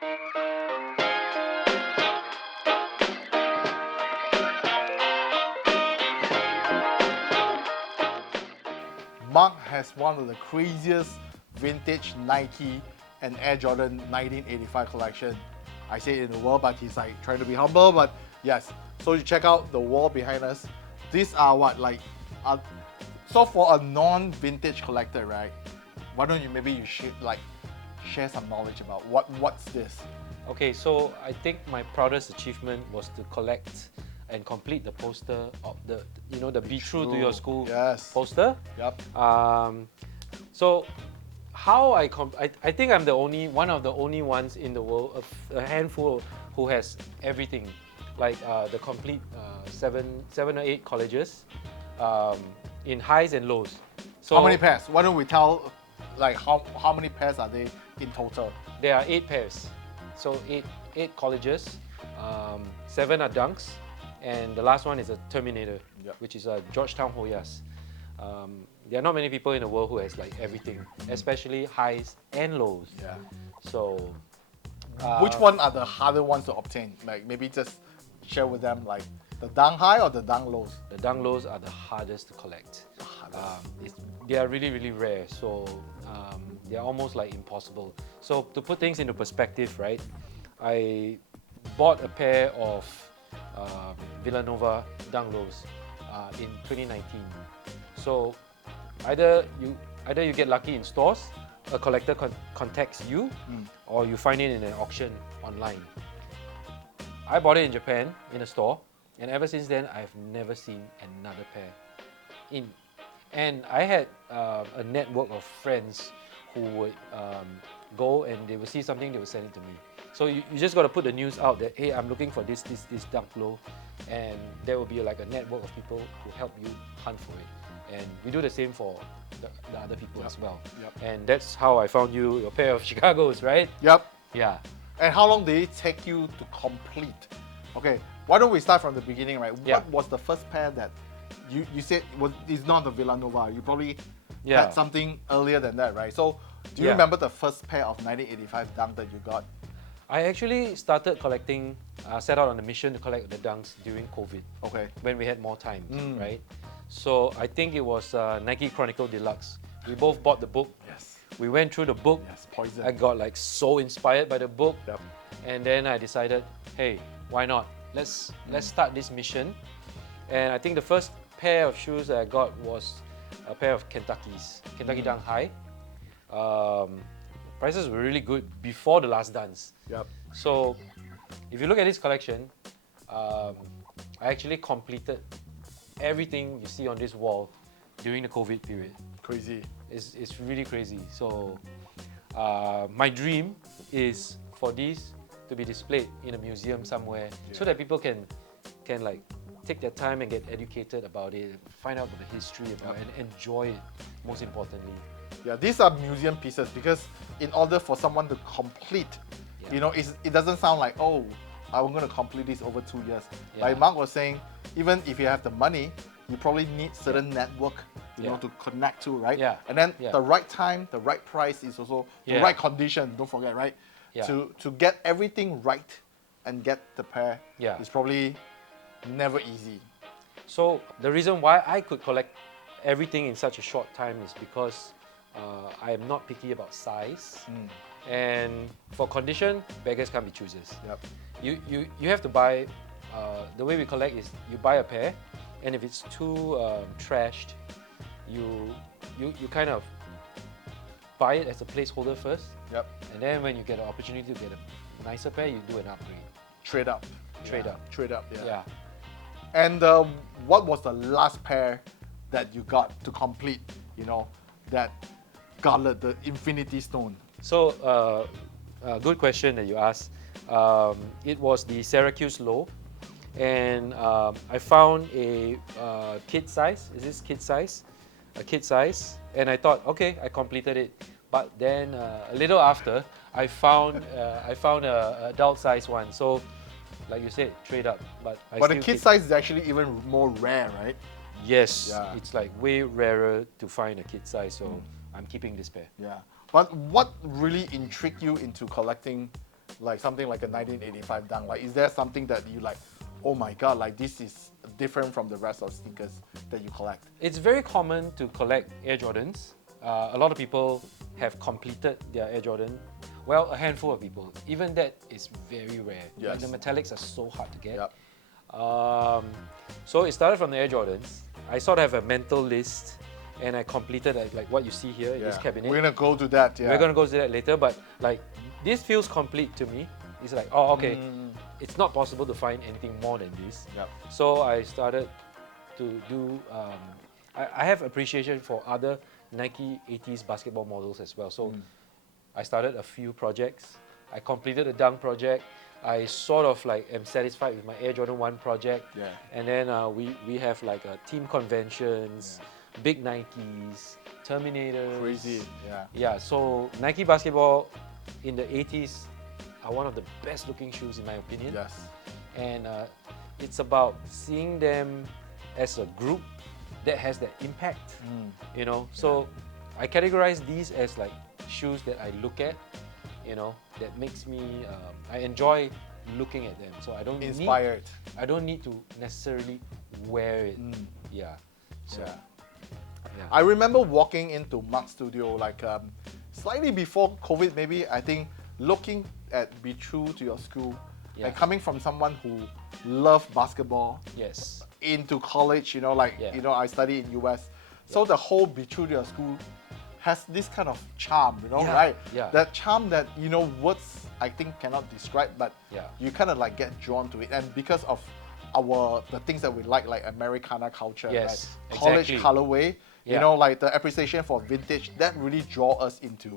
Mark has one of the craziest vintage Nike and Air Jordan 1985 collection. I say in the world, but he's like trying to be humble, but yes. So you check out the wall behind us. These are what, like, so for a non-vintage collector, right? Why don't you maybe should like share some knowledge about what's this? Okay, so I think my proudest achievement was to collect and complete the poster of the Be True to Your School poster. Yep. So how I think I'm one of the only ones in the world, a handful who has everything, like the complete seven or eight colleges, in highs and lows. So how many pairs? Why don't we tell, like, how many pairs are they in total? There are 8 pairs. So eight colleges, 7 are dunks, and the last one is a Terminator, which is a Georgetown Hoyas. There are not many people in the world who has like everything, especially highs and lows. Yeah. So, which one are the harder ones to obtain? Like maybe just share with them, like the dunk high or the dunk lows? The dunk lows are the hardest to collect. They are really, really rare. So they are almost like impossible. So to put things into perspective, right? I bought a pair of Villanova dunk lows in 2019. So either you get lucky in stores, a collector contacts you, or you find it in an auction online. I bought it in Japan in a store, and ever since then I've never seen another pair. And I had a network of friends who would go and they would see something, they would send it to me. So you just got to put the news out that, hey, I'm looking for this dunk low, and there will be like a network of people who help you hunt for it. And we do the same for the other people as well. And that's how I found you your pair of Chicago's, right? Yep. Yeah. And how long did it take you to complete? Okay, why don't we start from the beginning, right? What was the first pair that you said is not the Villanova? You probably had something earlier than that, right? So do you remember the first pair of 1985 dunk that you got? I actually started collecting, set out on a mission to collect the dunks during COVID. Okay. When we had more time, right? So I think it was Nike Chronicle Deluxe. We both bought the book. Yes. We went through the book. Yes, poison. I got like so inspired by the book. Yep. And then I decided, hey, why not? Let's start this mission. And I think the first pair of shoes that I got was a pair of Kentucky Dunk High. Prices were really good before the last dance. Yep. So if you look at this collection, I actually completed everything you see on this wall during the COVID period. Crazy. It's really crazy. So my dream is for these to be displayed in a museum somewhere, so that people can like take their time and get educated about it, find out the history about it, and enjoy it, most importantly. Yeah, these are museum pieces because in order for someone to complete, it doesn't sound like, oh, I'm going to complete this over 2 years. Like Mark was saying, even if you have the money, you probably need certain network, to connect to, right? Yeah. And then the right time, the right price is also the right condition. Don't forget, right? Yeah. To get everything right and get the pair is probably never easy. So the reason why I could collect everything in such a short time is because I am not picky about size, and for condition, beggars can't be choosers. Yep. You have to buy. The way we collect is you buy a pair, and if it's too trashed, you kind of buy it as a placeholder first. Yep. And then when you get an opportunity to get a nicer pair, you do an upgrade. Trade up. Trade up. Yeah. And what was the last pair that you got to complete? That gauntlet, the Infinity Stone. So, good question that you asked. It was the Syracuse Low, and I found a kid size. Is this kid size? A kid size, and I thought, okay, I completed it. But then a little after, I found a adult size one. So, like you said, trade up. But the kid size is actually even more rare, right? Yes, it's like way rarer to find a kid size. So I'm keeping this pair. Yeah. But what really intrigued you into collecting like something like a 1985 Dunk? Like, is there something that you like, oh my god, like this is different from the rest of sneakers that you collect? It's very common to collect Air Jordans. A lot of people have completed their Air Jordan. Well, a handful of people. Even that is very rare. Yes. Like the metallics are so hard to get. Yep. So it started from the Air Jordans. I sort of have a mental list, and I completed like what you see here in this cabinet. We're gonna go to that. Yeah. We're gonna go to that later, but like this feels complete to me. It's like, oh, okay, it's not possible to find anything more than this. Yep. So I started to do. I have appreciation for other Nike 80s basketball models as well. So I started a few projects. I completed the Dunk project. I sort of like am satisfied with my Air Jordan 1 project. Yeah. And then we have like team conventions, big Nikes, Terminators. Crazy. Yeah. Yeah, so Nike basketball in the 80s are one of the best looking shoes in my opinion. Yes. And it's about seeing them as a group that has that impact, you know. So I categorize these as like shoes that I look at, you know, that makes me, I enjoy looking at them. So I don't Inspired. I don't need to necessarily wear it. Yeah. So, Yeah. yeah. I remember walking into Mark's studio like slightly before COVID, maybe. I think looking at Be True to Your School, and coming from someone who loved basketball Yes. into college, you know, like you know, I studied in US, so the whole Be True to Your School has this kind of charm, you know, right? Yeah. That charm that, you know, words I think cannot describe, but you kind of like get drawn to it, and because of the things that we like Americana culture, Yes, right? College exactly. colorway, you know, like the appreciation for vintage, that really draw us into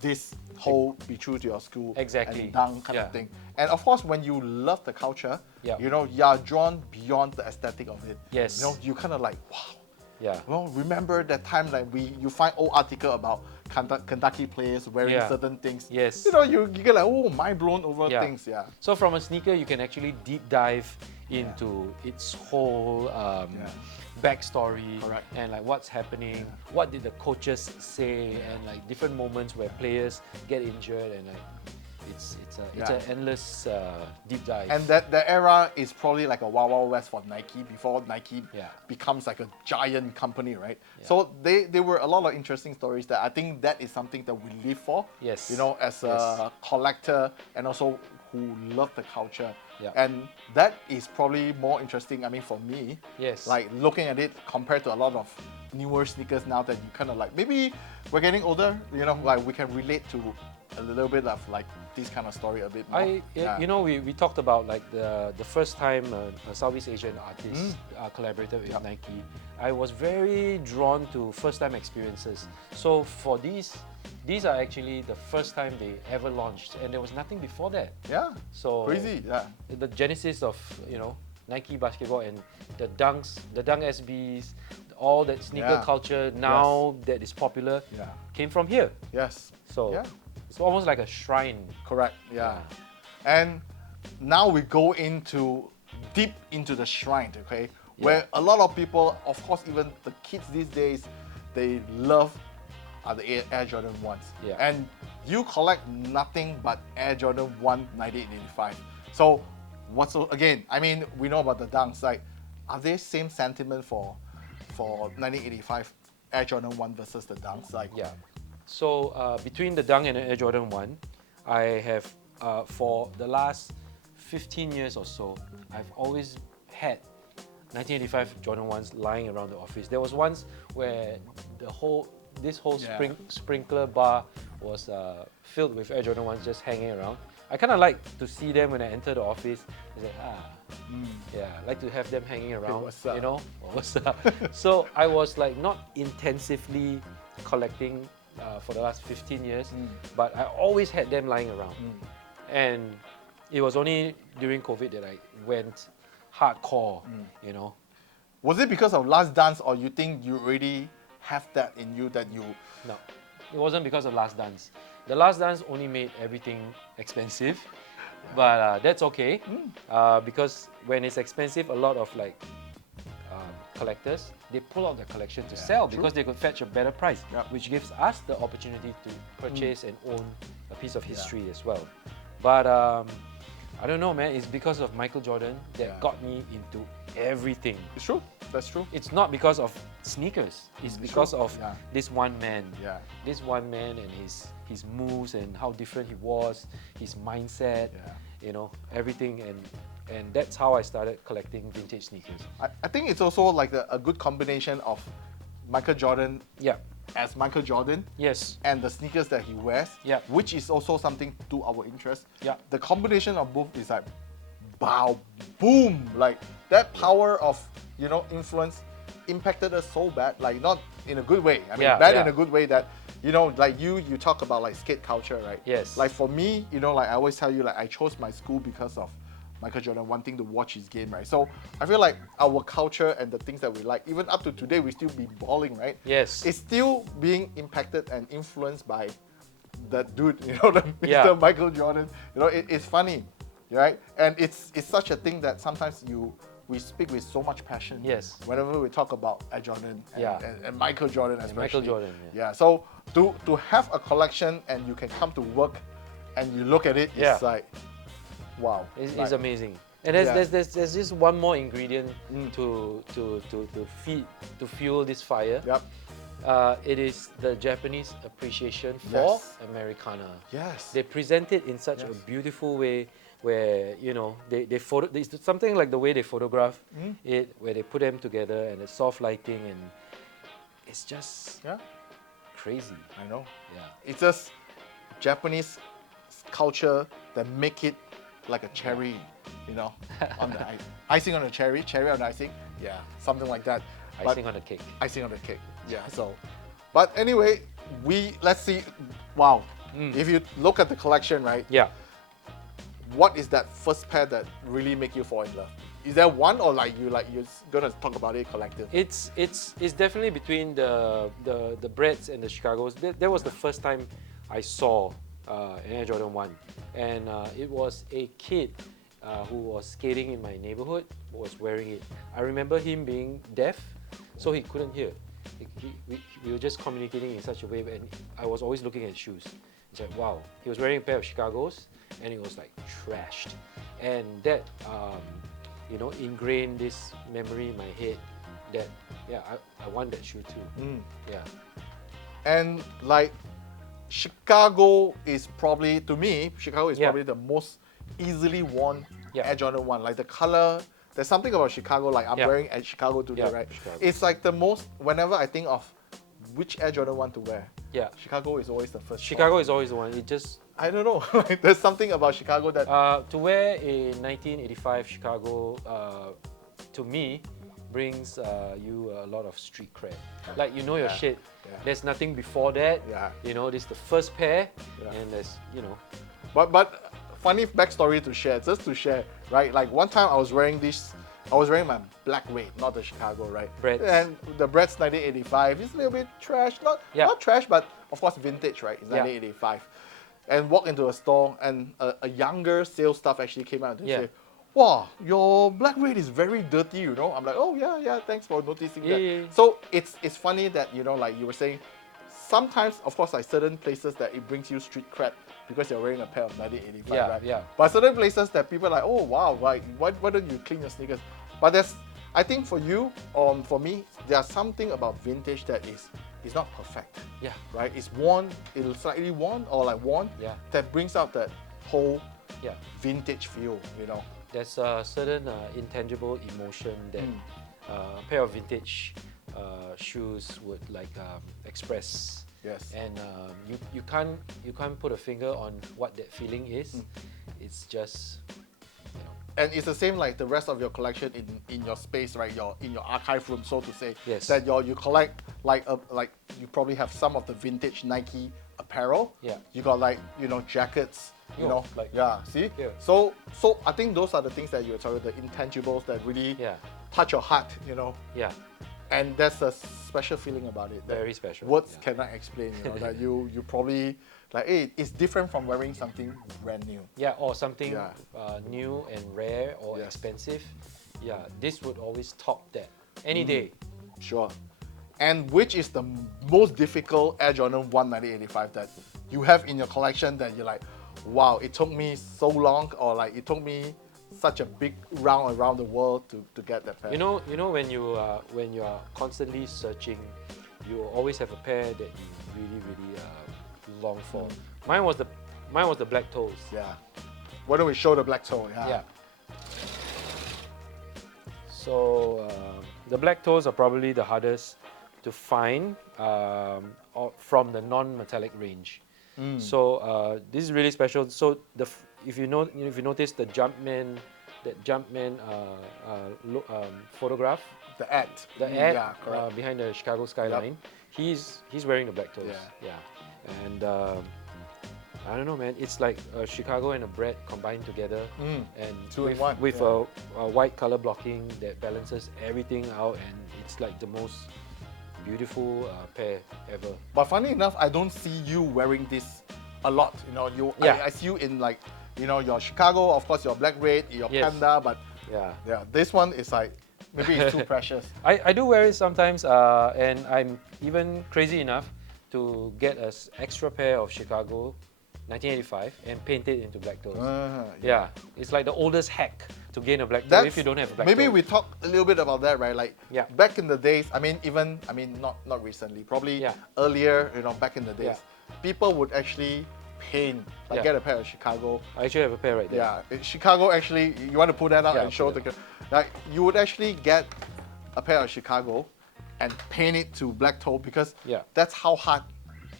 this whole Be True to Your School Exactly. and Dunk kind of thing. And of course, when you love the culture, you know, you're drawn beyond the aesthetic of it. Yes. You know, you kind of like, wow. Yeah. Well, remember that time like you find old article about Kentucky players wearing certain things. Yes. You know, you get like, oh, mind blown over things. Yeah. So from a sneaker, you can actually deep dive into its whole backstory and like what's happening, what did the coaches say, and like different moments where players get injured, and like it's an endless deep dive. And that era is probably like a Wild Wild West for Nike before Nike becomes like a giant company, right? So there were a lot of interesting stories that I think that is something that we live for. Yes. You know, as a collector and also who love the culture. Yeah. And that is probably more interesting, I mean, for me. Yes. Like looking at it compared to a lot of newer sneakers now that you kind of like, maybe we're getting older, you know, like we can relate to a little bit of like this kind of story a bit more. You know, we talked about like the first time a Southeast Asian artist collaborated with Nike. I was very drawn to first time experiences. So for these are actually the first time they ever launched, and there was nothing before that. Yeah. So crazy. Yeah. The genesis of, you know, Nike basketball and the Dunks, the Dunk SBs, all that sneaker culture now that is popular came from here. Yes. So it's almost like a shrine. Correct. Yeah. And now we go deep into the shrine, okay? Where a lot of people, of course, even the kids these days, they love the Air Jordan 1s. Yeah. And you collect nothing but Air Jordan 1 1985. So again, I mean, we know about the Dunks, like, are there same sentiment for 1985 Air Jordan 1 versus the Dunks? Like, So between the Dunk and the Air Jordan 1, I have, for the last 15 years or so, I've always had 1985 Jordan 1s lying around the office. There was once where this whole sprinkler bar was filled with Air Jordan 1s just hanging around. I kind of like to see them when I enter the office. I say, I like to have them hanging around, what's up? you know, what's up? So I was like not intensively collecting for the last 15 years, but I always had them lying around. And it was only during COVID that I went hardcore, you know. was it because of Last Dance, or you think you already have that in you that you... No, it wasn't because of Last Dance. The Last Dance only made everything expensive, but that's okay because when it's expensive, a lot of like collectors, they pull out their collection to sell because they could fetch a better price, which gives us the opportunity to purchase and own a piece of history as well. But I don't know, man. It's because of Michael Jordan that Yeah. got me into everything. It's true. That's true. It's not because of sneakers. It's because true. of Yeah. this one man. Yeah. This one man and his moves and how different he was, his mindset, Yeah. you know, everything. And that's how I started collecting vintage sneakers. I think it's also like a good combination of Michael Jordan Yeah. as Michael Jordan Yes. and the sneakers that he wears, Yeah. which is also something to our interest. Yeah. The combination of both is like, wow, boom, like that power of, you know, influence impacted us so bad, like not in a good way. I mean, Yeah, bad yeah. in a good way that, you know, like you talk about like skate culture, right? Yes. Like for me, you know, like I always tell you, like I chose my school because of Michael Jordan wanting to watch his game, right? So I feel like our culture and the things that we like, even up to today, we still be balling, right? Yes. It's still being impacted and influenced by that dude, you know, the Mr. Yeah. Michael Jordan. You know, it's funny, right? And it's such a thing that sometimes we speak with so much passion. Yes. Whenever we talk about Air Jordan and, Yeah. and Michael Jordan especially. Michael Jordan, Yeah. So to have a collection and you can come to work and you look at it, Yeah. it's like, wow. It's Like, amazing. And there's, Yeah. there's just one more ingredient to fuel this fire. Yep. It is the Japanese appreciation for Yes. Americana. Yes. They present it in such a Yes. beautiful way where, you know, they photo, it's something like the way they photograph it, where they put them together and the soft lighting, and it's just Yeah. crazy. I know. Yeah. It's just Japanese culture that make it like a cherry, you know, on the icing on the cherry on the icing. Yeah, something like that. But Icing on the cake. icing on the cake. Yeah. So, but anyway, let's see. Wow. If you look at the collection, right? Yeah. What is that first pair that really make you fall in love? Is there one, or you're gonna talk about it collectively? It's definitely between the Bretts and the Chicagos. That was the first time I saw an Air Jordan 1, and it was a kid who was skating in my neighborhood was wearing it. I remember him being deaf, so he couldn't hear. We were just communicating in such a way, and I was always looking at shoes. It's like, wow, he was wearing a pair of Chicagos, and it was like trashed, and that you know, ingrained this memory in my head that I want that shoe too. Yeah. And like Chicago is probably, to me, Chicago is Yeah. probably the most easily worn Yeah. Air Jordan 1. Like the color, there's something about Chicago, like I'm Yeah. wearing at Chicago today, Yeah, right? Chicago. It's like the most, whenever I think of which Air Jordan 1 to wear, Yeah. Chicago is always the first. Chicago is always the one. It just I don't know. Like, there's something about Chicago that to wear a 1985 Chicago to me brings you a lot of street cred. Like, you know your Yeah. shit. Yeah. There's nothing before that. Yeah. You know, this is the first pair, Yeah. and there's, you know. But funny backstory to share, just to share, right? Like one time I was wearing my black weight, not the Chicago, right? Bretts. And the Bretts 1985 is a little bit trash, not trash, but of course vintage, right? It's Yeah. 1985. And walked into a store, and a younger sales staff actually came out and Yeah. said, "Wow, your black weight is very dirty, you know." I'm like, "Oh yeah, thanks for noticing Yeah, that." yeah, yeah. So it's funny that, you know, like you were saying, sometimes, of course, like certain places that it brings you street cred because you're wearing a pair of 1985, Yeah, right? yeah. But certain places that people are like, "Oh wow, like why don't you clean your sneakers?" But I think for you, for me, there's something about vintage that is not perfect, Yeah. right? It's worn, it's slightly worn or like worn, Yeah. that brings out that whole Yeah. vintage feel, you know. There's a certain intangible emotion that a pair of vintage shoes would like express. Yes. And you can't put a finger on what that feeling is. It's just, you know. And it's the same like the rest of your collection in your space, right? In your archive room, so to say. Yes. That you collect like you probably have some of the vintage Nike apparel. Yeah. You got like, you know, jackets. You Yo, know, like- yeah. See. Yeah. So I think those are the things that you're talking about, the intangibles that really Yeah. touch your heart. You know. Yeah. And there's a special feeling about it. that Very special, Words yeah. cannot explain. You know that you probably like, hey, it's different from wearing something brand new. Yeah, or something Yeah. new and rare or Yes. expensive. Yeah, this would always top that any day. Sure. And which is the most difficult Air Jordan 1 1985 that you have in your collection that you're like, wow, it took me so long, or like it took me such a big round around the world to get that pair. You know when you are constantly searching, you always have a pair that you really long for. Mine was the black toes. Yeah. Why don't we show the black toe? Yeah. So the black toes are probably the hardest to find from the non-metallic range. So this is really special. So if you notice the Jumpman photograph, The ad. the ad Yeah, correct. behind the Chicago skyline, he's wearing the black toes. Yeah. And I don't know, man. It's like Chicago and a bread combined together, and Two in with, one, with yeah. a white color blocking that balances everything out, and it's like the most beautiful pair ever. But funny enough, I don't see you wearing this a lot. You know, I see you in like, you know, your Chicago, of course, your black red, your Yes. Panda, but Yeah. this one is like, maybe it's too precious. I do wear it sometimes, and I'm even crazy enough to get an extra pair of Chicago 1985 and paint it into black toes. Yeah, it's like the oldest hack to gain a black toe if you don't have a black maybe toe. we talk a little bit about that, right? Like Yeah. back in the days, not recently, probably earlier, you know, back in the days, people would actually paint, like get a pair of Chicago. I actually have a pair right there. Yeah, Chicago actually, you want to pull that out Yeah, and show put the, like you would actually get a pair of Chicago and paint it to black toe because that's how hard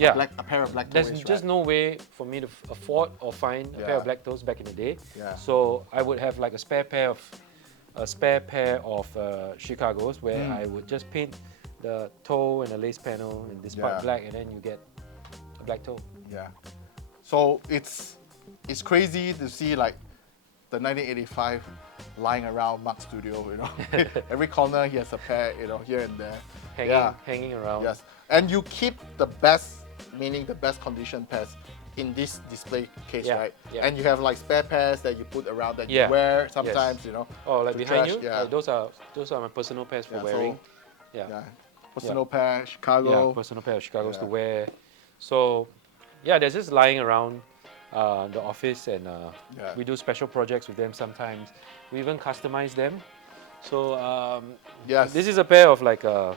a pair of black toe There's is, just right? no way for me to afford or find a pair of black toes back in the day. Yeah. So I would have like a spare pair of Chicagos where I would just paint the toe and the lace panel in this part black, and then you get a black toe. Yeah. So it's crazy to see like the 1985 lying around Mark's studio, you know. Every corner he has a pair, you know, here and there. Hanging around. Yes. And you keep the best, meaning the best condition pairs in this display case, right? Yeah. And you have like spare pairs that you put around that you wear sometimes, you know. Oh, like to behind trash, you? Those are my personal pairs for wearing. So, personal pair, Chicago. Yeah, personal pair of Chicago's to wear. So, yeah, they're just lying around the office, and we do special projects with them sometimes. We even customize them. So, this is a pair of like in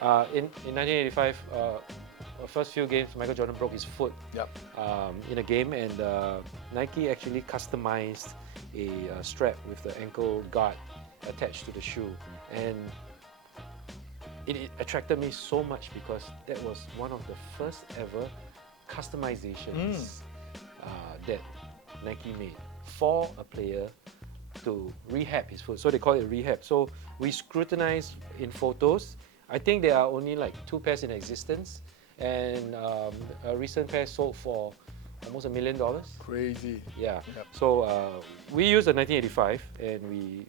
1985. First few games, Michael Jordan broke his foot in a game, and Nike actually customized a strap with the ankle guard attached to the shoe, and it attracted me so much because that was one of the first ever customizations that Nike made for a player to rehab his foot. So they call it rehab. So we scrutinized in photos. I think there are only like 2 pairs in existence, and a recent pair sold for almost $1 million. Crazy. Yeah. So we used a 1985, and we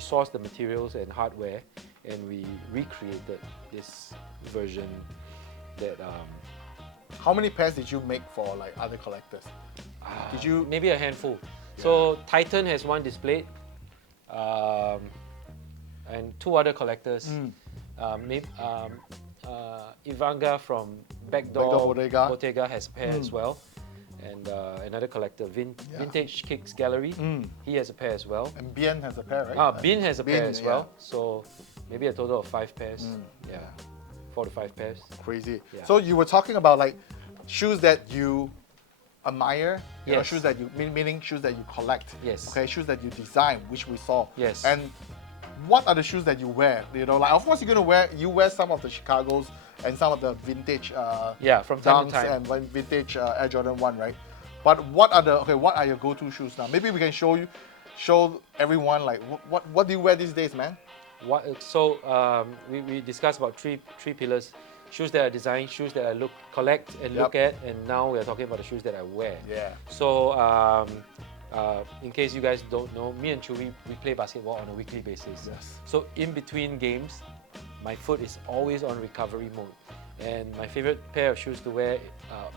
sourced the materials and hardware, and we recreated this version that. How many pairs did you make for like other collectors? Did you? Maybe a handful. So Titan has one displayed, and 2 other collectors. Ivanga from Backdoor Bottega has a pair as well, and another collector, Vintage Kicks Gallery, he has a pair as well. And Bien has a pair, right? Bin has a pair as well. So maybe a total of 5 pairs. 4 to 5 pairs. Crazy. Yeah. So you were talking about like shoes that you admire, you know, shoes that you meaning shoes that you collect. Yes. Okay, shoes that you design, which we saw. Yes. And what are the shoes that you wear? You know, like of course you wear some of the Chicagos and some of the vintage from time Dunks to time. and vintage Air Jordan 1, right? But what are your go-to shoes now? Maybe we can show everyone like what do you wear these days, man? We discussed about three pillars: shoes that I design, shoes that I collect and look at, and now we are talking about the shoes that I wear. Yeah. So in case you guys don't know, me and Chewy, we play basketball on a weekly basis. Yes. So in between games, my foot is always on recovery mode, and my favorite pair of shoes to wear,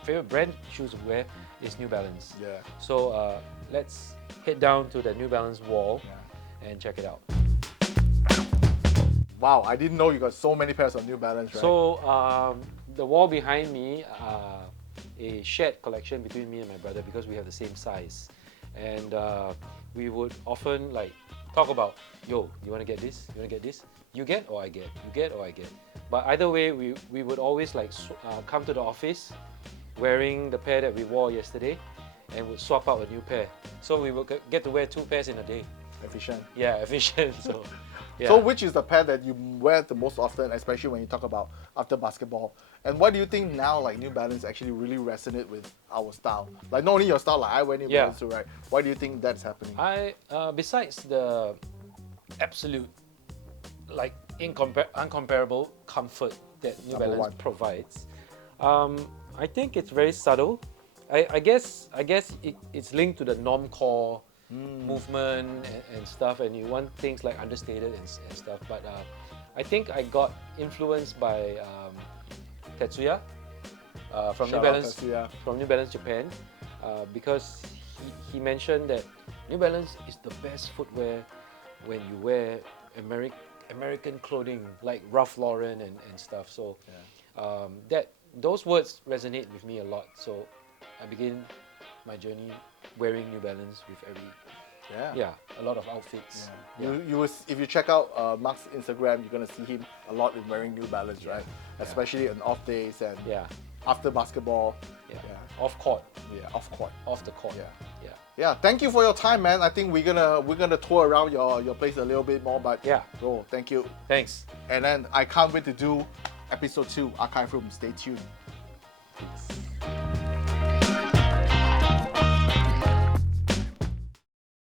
favorite brand shoes to wear, is New Balance. Yeah. So let's head down to the New Balance wall and check it out. Wow, I didn't know you got so many pairs of New Balance, right? So the wall behind me a shared collection between me and my brother because we have the same size, and we would often like talk about, yo, you want to get this? You want to get this? You get or I get? You get or I get? But either way, we would always like come to the office wearing the pair that we wore yesterday, and would swap out a new pair. So we would get to wear 2 pairs in a day. Efficient. Yeah, efficient. So, yeah. So which is the pair that you wear the most often, especially when you talk about after basketball? And why do you think now like New Balance actually really resonate with our style? Like not only your style, like I wear New Balance too, right? Why do you think that's happening? Besides the absolute like uncomparable comfort that New Number Balance one. provides, I think it's very subtle. I guess it's linked to the non-core movement and stuff, and you want things like understated and stuff. But I think I got influenced by Tetsuya from New Shout out Balance Tetsuya. from New Balance Japan, because he mentioned that New Balance is the best footwear when you wear American clothing like Ralph Lauren and stuff. So that those words resonate with me a lot. So I begin my journey wearing New Balance with a lot of outfits. Yeah. If you check out Mark's Instagram, you're gonna see him a lot in wearing New Balance, right? Especially on off days and after basketball. Off court. Yeah, off court. Off the court. Yeah, thank you for your time, man. I think we're gonna tour around your place a little bit more, but bro, thank you. Thanks. And then I can't wait to do episode 2, Archive Room. Stay tuned.